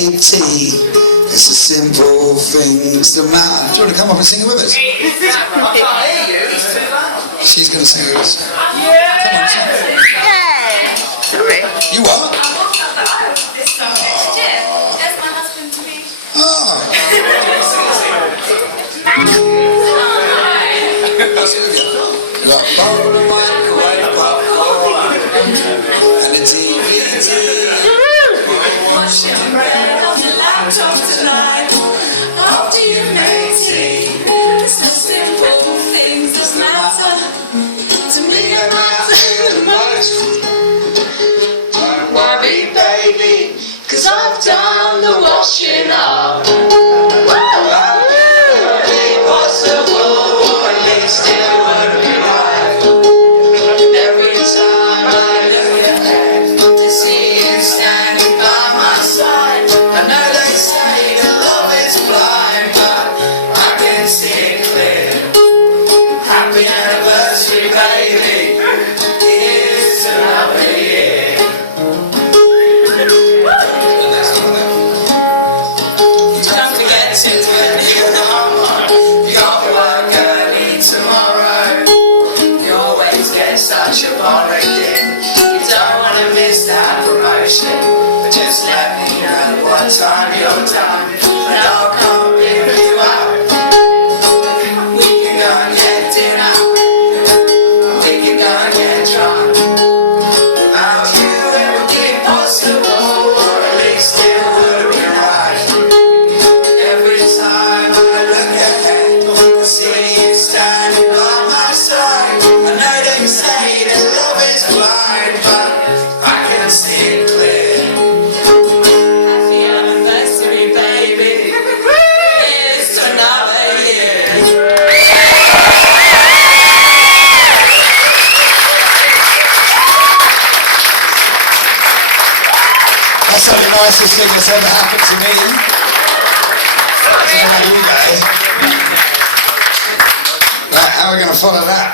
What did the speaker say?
make tea. It's the simple things that matter. Do you want to come up and sing it with us? I can't hear you, it's too loud. She's going to sing it with us. Yeah! Sorry. You what? This song next year. That's my husband to me. Oh. You got a bowl of microwave popcorn and a DVD. Watching red on your laptop tonight. After you make tea. It's the simple things that matter. To me, it matters the most. Don't worry, baby, 'cause I've done the washing up. Happy anniversary, baby. Here's to another year. Don't forget to do your homework. You got work early tomorrow. You always get such a boring day. You don't want to miss that promotion. But just let me know what time you're done, and I'll come pick you up. We can go and get dinner. We can go and get drunk. How you ever be possible, or at least it would be right. Every time I look ahead, I see you standing by my side. I know they say that love is blind, but I can see it clear. Happy anniversary, baby. Here's to another year. That's the nicest thing that's ever happened to me. How you go? Right, how are we going to follow that?